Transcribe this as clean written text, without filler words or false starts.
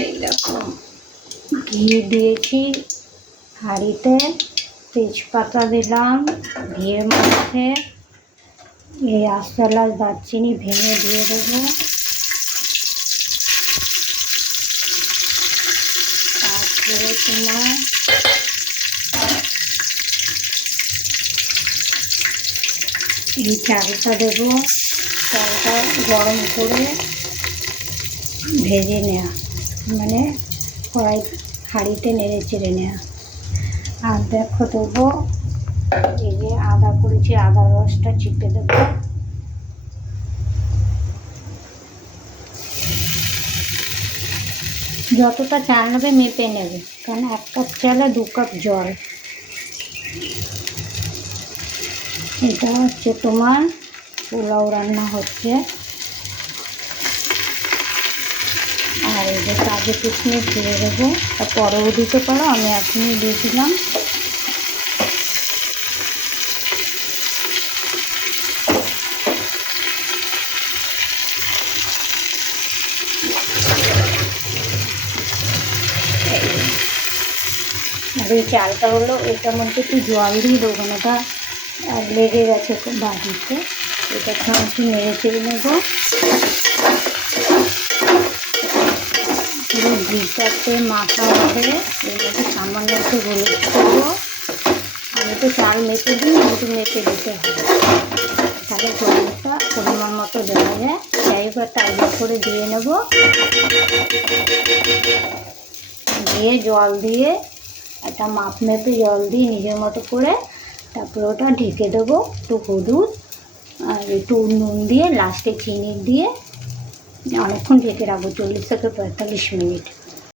এই দেখো ঘি দিয়েছি হাঁড়িতে, তেজপাতা দিলাম ঘিয়ের মধ্যে, এই আস্ত এলাচ দারচিনি ভেঙে দিয়ে দেবো, তারপরে তোমার এই চালটা দেবো, চালটা গরম করে ভেজে নেওয়া, মানে কড়াই হাঁড়িতে নেড়ে চেড়ে নেওয়া। আর দেখো দেবো এই যে আদা করেছি, আদা রসটা চিপে দেবো, যতটা চাল নেবে মেপে নেবে, কারণ 1 কাপ চালে 2 কাপ জল। এটা হচ্ছে তোমার পোলাও রান্না হচ্ছে। আর এই যে কাজু কিশমিশ দিয়ে দেবো, তা পরেও দিতে পারো, আমি এখনই দিয়ে দিলাম। আর এই চালটা হলো, এটার মধ্যে একটু জল দিয়ে দেবো, ওটা লেগে গেছে বাটিতে, এটা একটু নেড়ে চেড়ে নেবো। পুরো ঘিটাতে মাখা হবে, এর মধ্যে সামান্য একটু হলুদ দেবো। আমি তো চাল মেপে দিই, একটু মেপে দিতে হবে, তাহলে জলটা পরিমাণ মতো দেওয়া যায়। যাই হোক একটা আইডিয়া করে দিয়ে নেব, দিয়ে জল দিয়ে একটা মাপ মেপে জল দিয়ে নিজের মতো করে, তারপরে ওটা ঢেকে দেবো। একটু হলুদ আর একটু নুন দিয়ে লাস্টে চিনি দিয়ে অনেকক্ষণ ঢেকে রাখবো, 40 থেকে 45 মিনিট।